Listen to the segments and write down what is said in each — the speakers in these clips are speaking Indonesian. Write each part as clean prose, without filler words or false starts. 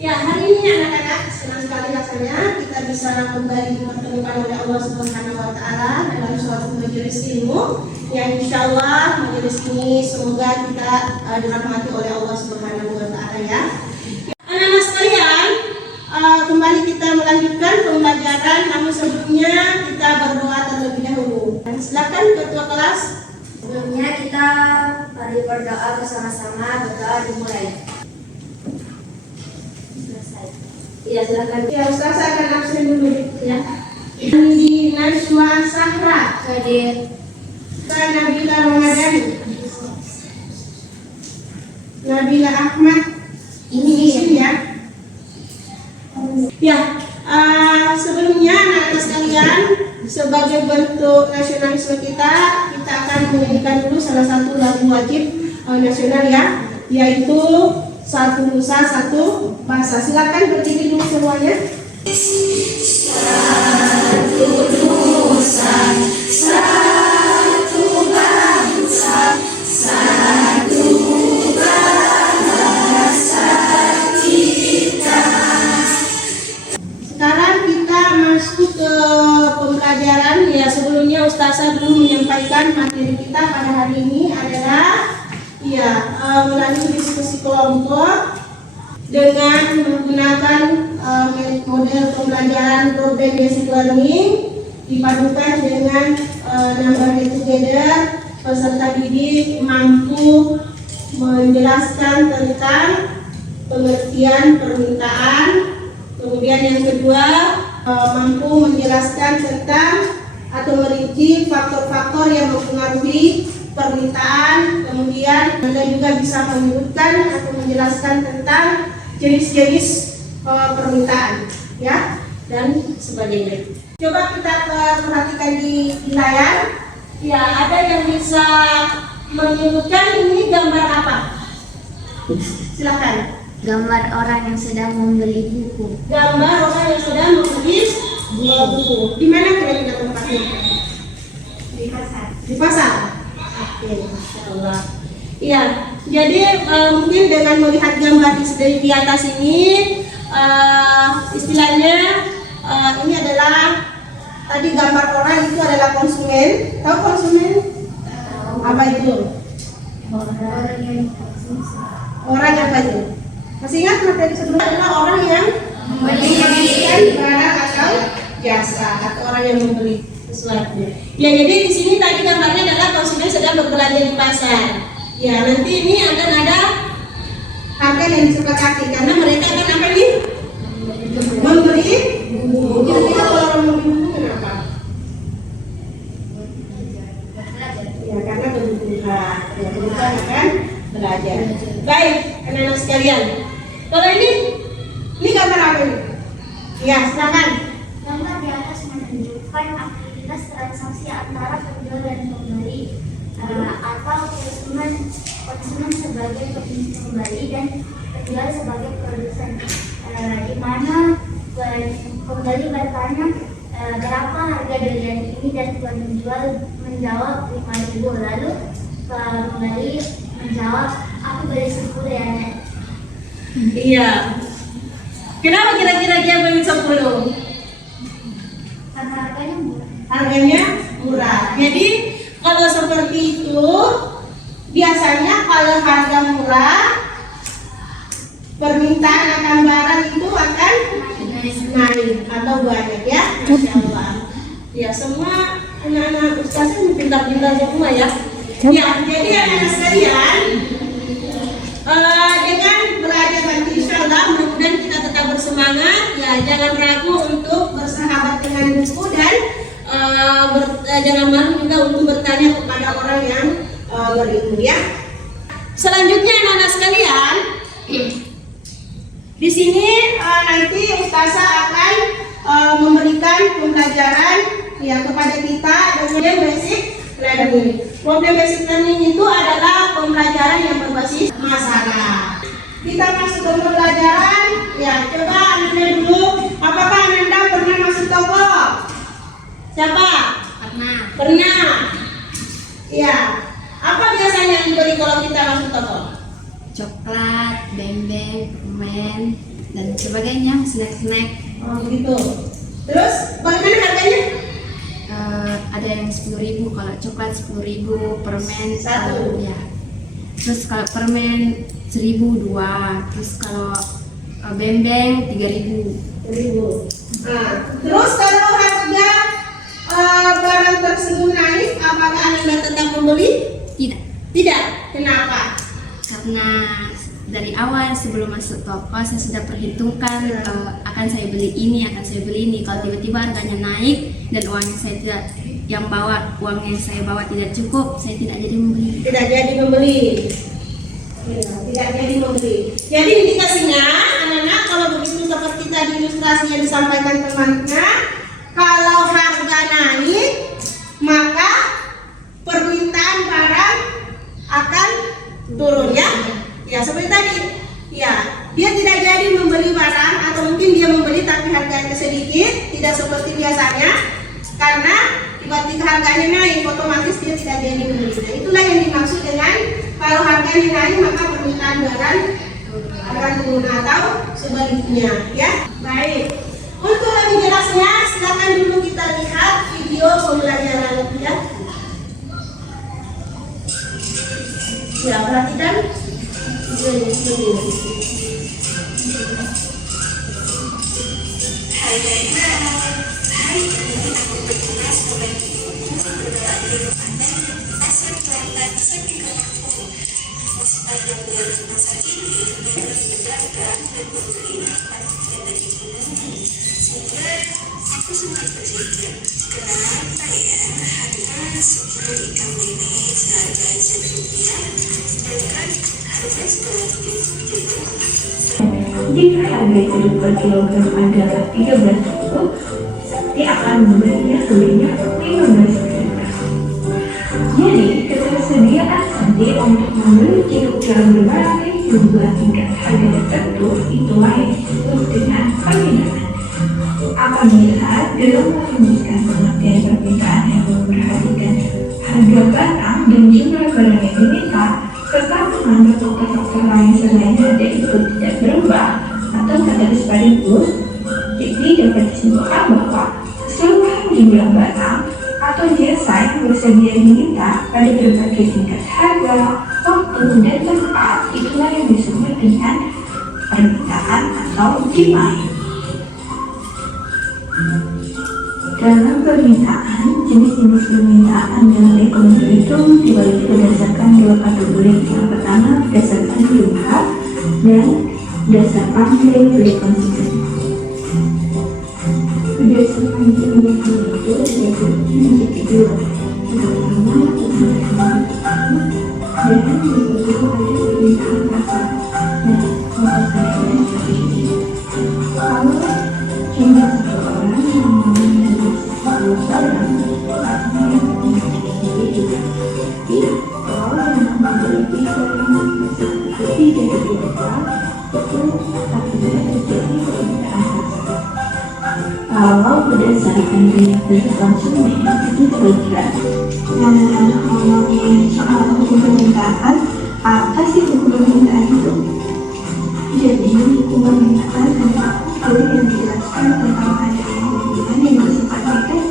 Ya, hari ini anak-anak senang sekali rasanya kita bisa kembali dipertemukan oleh Allah Subhanahu wa Ta'ala dalam suatu majelis ilmu yang insya Allah majelis ini semoga kita dirahmati oleh Allah Subhanahu wa Ta'ala ya. Anak-anak sekalian, kembali kita melanjutkan pembelajaran, namun sebelumnya kita berdoa terlebih dahulu. Silakan ketua kelas. Sebelumnya kita mari berdoa bersama-sama. Berdoa dimulai. Iya, silakan. Ya, Ustaz akan absen dulu ya. Andi Najwa Sahra Hadir. Nabila Ramadan, Nabila Ahmad, ini di sini ya. Ya, sebelumnya anak-anak sekalian, sebagai bentuk nasionalisme kita akan menyanyikan dulu salah satu lagu wajib nasional ya, yaitu Satu Nusa Satu Bangsa. Silakan berdiri dulu semuanya. Satu Nusa Satu Bangsa, satu bahasa kita. Sekarang kita masuk ke pembelajaran ya. Sebelumnya Ustazah dulu menyampaikan materi kita pada hari ini adalah melalui diskusi kelompok dengan menggunakan model pembelajaran problem basic learning dipadukan dengan number together. Peserta didik mampu menjelaskan tentang pengertian permintaan, kemudian yang kedua mampu menjelaskan tentang atau merinci faktor-faktor yang mempengaruhi permintaan, kemudian Anda juga bisa menyebutkan atau menjelaskan tentang jenis-jenis permintaan ya, dan sebagainya. Coba kita perhatikan di layar ya, ada yang bisa menyebutkan ini gambar apa? Silakan. Gambar orang yang sedang membeli buku. Gambar orang yang sedang membeli buku. Di mana kira-kira tempatnya? Di pasar. Di pasar. Oke, Masya Allah. Iya, jadi mungkin dengan melihat gambar di atas ini, istilahnya ini adalah tadi gambar orang itu adalah konsumen. Tahu konsumen? Apa itu? Orang apa itu? Masih ingat materi sebelumnya adalah orang yang membelikan barang atau jasa, atau orang yang membeli sesuatu. Ya, jadi di sini tadi gambarnya adalah konsumen sedang berbelanja di pasar. Ya, nanti ini akan ada harga yang disepakati karena mereka akan apa nih? Membeli buku. Jadi kalau orang membeli buku kenapa? Ya, karena kebutuhan. Ya, kebutuhan akan belajar. Baik, anak-anak sekalian. Kalau ini gambar apa ini? Ya, silakan. Gambar di atas menunjukkan aktivitas transaksi antara penjual dan pembeli atau konsumen sebagai pembeli dan penjual sebagai produsen, di mana pembeli bertanya berapa harga belian ini dan penjual menjawab 5.000, lalu pembeli menjawab aku beli 10 ya Nek. Iya. Kenapa kira-kira dia beli 10? Karena harganya murah. Harganya murah. Jadi kalau seperti itu, biasanya kalau harga murah, permintaan akan barang itu akan naik atau banyak ya. Masya Allah. Ya, semua anak-anak ustazah pintar-pintar semua ya. Ya, jadi anak-anak sekalian, dengan belajar nanti insya Allah mudah-mudahan kita tetap bersemangat ya, jangan ragu untuk bersahabat dengan buku dan jangan malu juga untuk bertanya kepada orang yang berilmu ya. Selanjutnya anak-anak sekalian, di sini nanti ustazah akan memberikan pembelajaran ya kepada kita dengan basic learning. Problem basic learning itu adalah pembelajaran yang berbasis masalah. Kita masuk ke pembelajaran, ya coba Ananda dulu. Apakah Ananda pernah masuk toko? Siapa? Pernah. Ya. Apa biasanya yang dibeli kalau kita masuk toko? Coklat, beng-beng, permen, dan sebagainya, snack-snack. Oh begitu. Terus bagaimana harganya? Ada yang 10.000, kalau coklat 10.000, permen Satu. ya. Terus kalau permen 1.000 dua, terus kalau beng-beng 3.000. Nah, terus kalau harga barang tersebut naik, apakah Anda tetap membeli? Tidak, Tidak. Kenapa? karena dari awal sebelum masuk toko saya sudah perhitungkan akan saya beli ini, akan saya beli ini. Kalau tiba-tiba harganya naik dan uang yang saya bawa tidak cukup, saya tidak jadi membeli. Tidak jadi membeli. Ya, tidak jadi membeli. Jadi indikasinya, anak-anak kalau begitu seperti tadi ilustrasinya disampaikan temannya, kalau harga naik, maka permintaan barang akan turun ya. Ya seperti tadi. Ya, dia tidak jadi membeli barang atau mungkin dia membeli tapi harganya sedikit, tidak seperti biasanya. Karena tiba-tiba harganya naik, otomatis dia tidak jadi membeli. Nah, itulah yang dimaksud dengan kalau harganya naik maka permintaan barang akan turun atau sebaliknya ya. Baik. Untuk lebih jelasnya silakan dulu kita lihat video pembelajaran ya. Ya, perhatikan videonya seperti ini. Jika harga hidup per kilogram adalah 13.000, Sakti akan membelinya sebanyak 15.000. Jadi, ketersediaan Sakti untuk membeli kilogram berbagai jumlah tingkat harga tertentu itulah yang disebut dengan permintaan. Apabila dalam merumuskan pengertian permintaan yang memperhatikan harga barang dan jumlah barang yang diminta, serta menganggap faktor-faktor lain selain harga itu tidak berubah atau terdapat sekaligus, jadi dapat disimpulkan bahwa keseluruhan jumlah barang atau jasa yang bersedia diminta pada berbagai tingkat harga, waktu, dan tempat itulah yang disebut dengan permintaan atau demand. Dalam permintaan, jenis-jenis permintaan dalam ekonomi itu dibagi berdasarkan dua kategori. Yang pertama berdasarkan jumlah dan berdasarkan nilai beli konsumen. Berdasarkan jumlah itu dibagi menjadi dua. Yang pertama permintaan dan yang kedua ada permintaan pasar. Nah, untuk saya seperti ini. Kalau jumlah seseorang yang memiliki satu barang, artinya yang memiliki juga. Jadi, kalau yang memiliki barang lebih dari dua orang, itu artinya terjadi permintaan pasar. Kalau berdasarkan daya beli konsumen itu bergerak. Nah, ngomongin soal hukum permintaan, apa sih hukum permintaan itu? Jadi, hukum permintaan adalah hukum yang dijelaskan tentang adanya hubungan yang bersifat negatif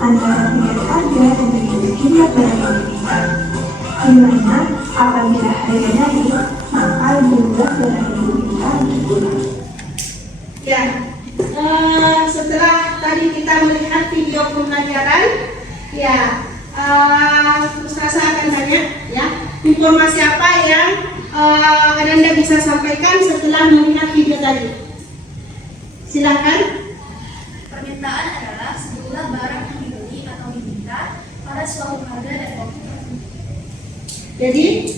antara tingkat harga dan dengan jumlah barang yang diminta. Di mana apabila harga naik, maka jumlah barang yang diminta berkurang. Ya, setelah tadi kita melihat video pembelajaran, ya, Ustazah akan tanya, ya, informasi apa yang Anda bisa sampaikan setelah melihat video tadi? Silakan. Permintaan adalah sejumlah barang yang dibeli atau diminta pada suatu harga dan waktu tertentu. Jadi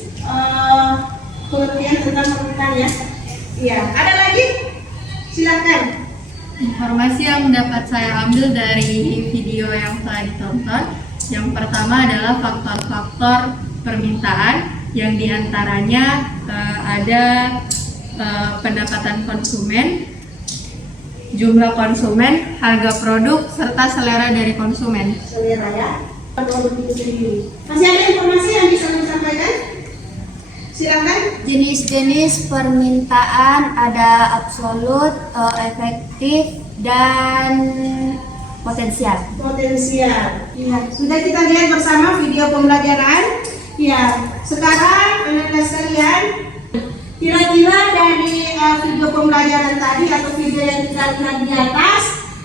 pengertian tentang permintaan ya. Iya. Ada lagi? Silakan. Informasi yang dapat saya ambil dari video video yang telah ditonton. Yang pertama adalah faktor-faktor permintaan, yang diantaranya ada pendapatan konsumen, jumlah konsumen, harga produk, serta selera dari konsumen. Selera ya, produk itu sendiri. Masih ada informasi yang bisa disampaikan? Silakan. Jenis-jenis permintaan ada absolut, efektif, dan potensial. Potensial. Ya, sudah kita lihat bersama video pembelajaran. Ya, sekarang anak-anak sekalian, kira-kira dari video pembelajaran tadi atau video yang kita lihat di atas,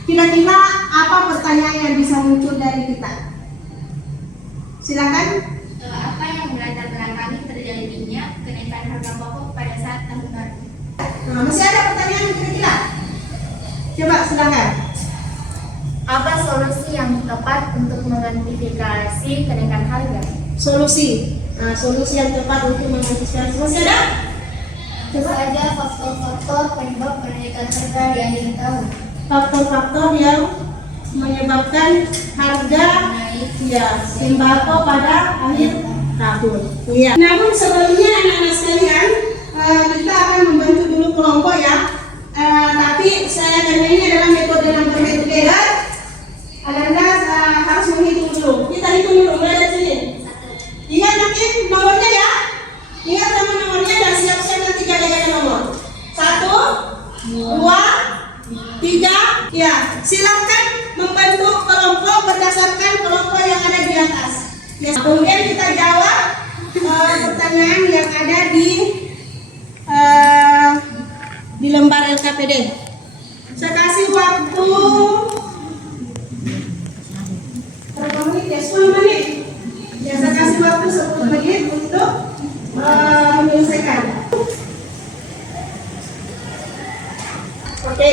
kira-kira apa pertanyaan yang bisa muncul dari kita? Silakan. Apa yang melatar belakangi terjadinya kenaikan harga pokok pada saat tahun baru? Nah, masih ada pertanyaan kira-kira? Coba silakan. Apa solusi yang tepat untuk mengantisipasi kenaikan harga? Solusi. Nah, solusi yang tepat untuk mengantisipasi. Masih ada? Tentu saja faktor-faktor penyebab kenaikan harga di akhir tahun. Faktor-faktor yang menyebabkan harga ya sembako pada akhir tahun. Iya. Namun sebelumnya anak-anak sekalian, kita akan membentuk dulu kelompok ya. Tapi saya karena ini adalah metode yang berbeda. Anak-anak harus menghitung dulu. Kita hitung dulu mulai dari sini. Ingat nanti nomornya ya. Ingat sama nomornya dan siap-siap nanti jaga-jaga nomor. 1, 2, 3. Ya, silakan membentuk kelompok berdasarkan kelompok yang ada di atas. Ya, kemudian kita jawab pertanyaan yang ada di lembar LKPD. Saya kasih waktu berapa menit ya? 10 menit. Ya, saya kasih waktu 10 menit untuk menyelesaikan. Oke.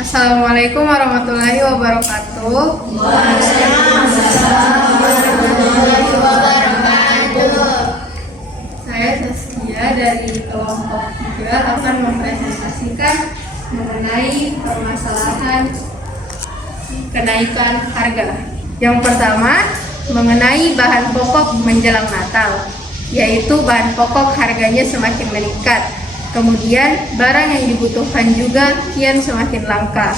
Assalamualaikum warahmatullahi wabarakatuh. Saya Saskia dari kelompok 3 akan mempresentasikan mengenai permasalahan kenaikan harga. Yang pertama, mengenai bahan pokok menjelang Natal, yaitu bahan pokok harganya semakin meningkat. Kemudian barang yang dibutuhkan juga kian semakin langka.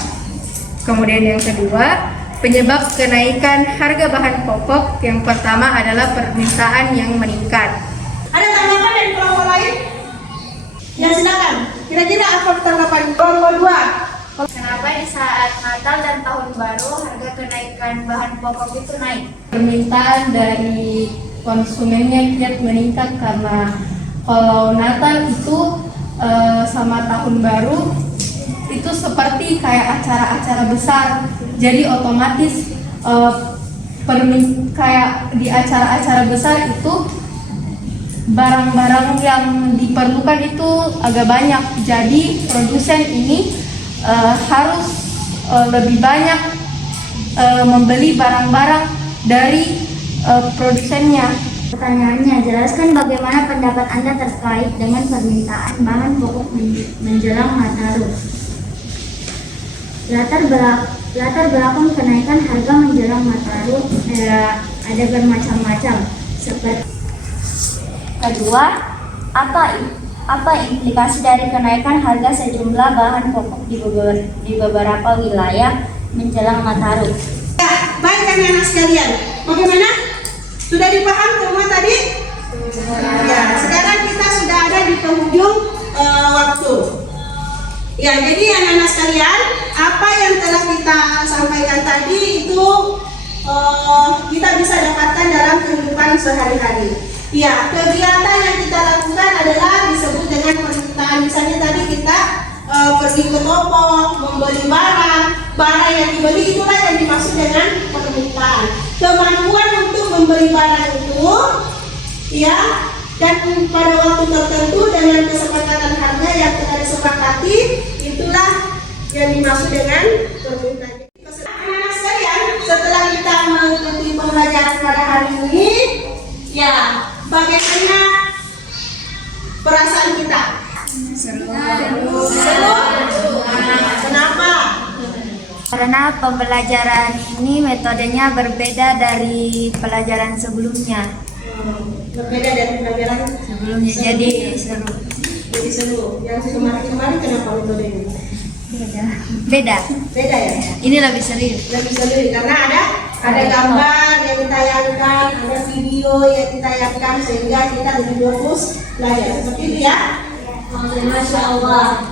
Kemudian yang kedua, penyebab kenaikan harga bahan pokok yang pertama adalah permintaan yang meningkat. Ada tanggapan dari kelompok lain? Ya silakan. Kira-kira apa tanggapan kelompok 2? Kenapa di saat Natal dan Tahun Baru harga kenaikan bahan pokok itu naik? Permintaan dari konsumennya kian meningkat karena kalau Natal itu sama Tahun Baru itu seperti kayak acara-acara besar, jadi otomatis kayak di acara-acara besar itu barang-barang yang diperlukan itu agak banyak, jadi produsen ini harus lebih banyak membeli barang-barang dari produsennya. Pertanyaannya, jelaskan bagaimana pendapat Anda terkait dengan permintaan bahan pokok menjelang Nataru. Latar belakang kenaikan harga menjelang Nataru ada bermacam-macam. Seperti kedua, apa implikasi dari kenaikan harga sejumlah bahan pokok di beberapa wilayah menjelang Nataru? Ya, baik anak-anak sekalian. Bagaimana? Sudah dipaham semua tadi? Ya, sekarang kita sudah ada di penghujung waktu. Ya, jadi anak-anak sekalian, apa yang telah kita sampaikan tadi itu kita bisa dapatkan dalam kehidupan sehari-hari. Ya, kegiatan yang kita lakukan adalah disebut dengan permintaan. Misalnya tadi kita pergi ke toko, membeli barang yang dibeli itulah yang dimaksud dengan permintaan. Kemampuan untuk membeli barang itu, ya, dan pada waktu tertentu dengan kesepakatan harga yang telah disepakati, itulah yang dimaksud dengan permintaan. Anak-anak sekalian, setelah kita mengikuti pembelajaran pada hari ini, ya, bagaimana perasaan kita? Seru. Kenapa? Karena pembelajaran ini metodenya berbeda dari pelajaran sebelumnya. Berbeda dari pelajaran Sebelumnya jadi seru. jadi seru. Yang kemarin kenapa metodenya? Beda. Beda ya? Ini lebih serius. Lebih seru karena ada gambar yang ditayangkan, ada video yang ditayangkan sehingga kita lebih fokus belajar. Seperti itu ya? Masya Allah.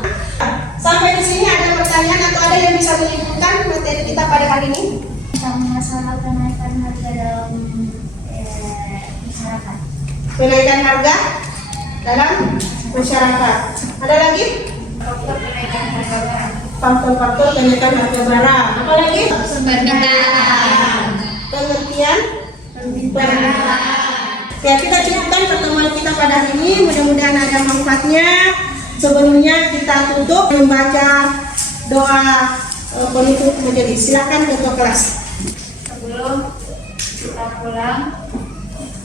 Sampai di sini ada pertanyaan atau ada yang bisa menyimpulkan materi kita pada hari ini? Tentang masalah kenaikan harga dalam masyarakat. Kenaikan harga dalam masyarakat. Ada lagi? Faktor-faktor kenaikan harga barang. Apa lagi? Pengertian permintaan. Ya, kita cukupkan pertemuan kita pada hari ini. Mudah-mudahan ada manfaatnya. Sebelumnya kita tutup membaca doa penutup majelis. Silakan ketua kelas. Sebelum kita pulang,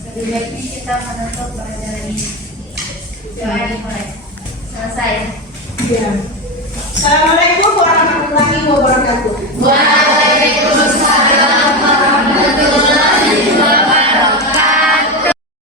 lebih baiknya kita menutup pelajaran ini. Doa dimulai. Selesai. Ya. Assalamualaikum warahmatullahi wabarakatuh.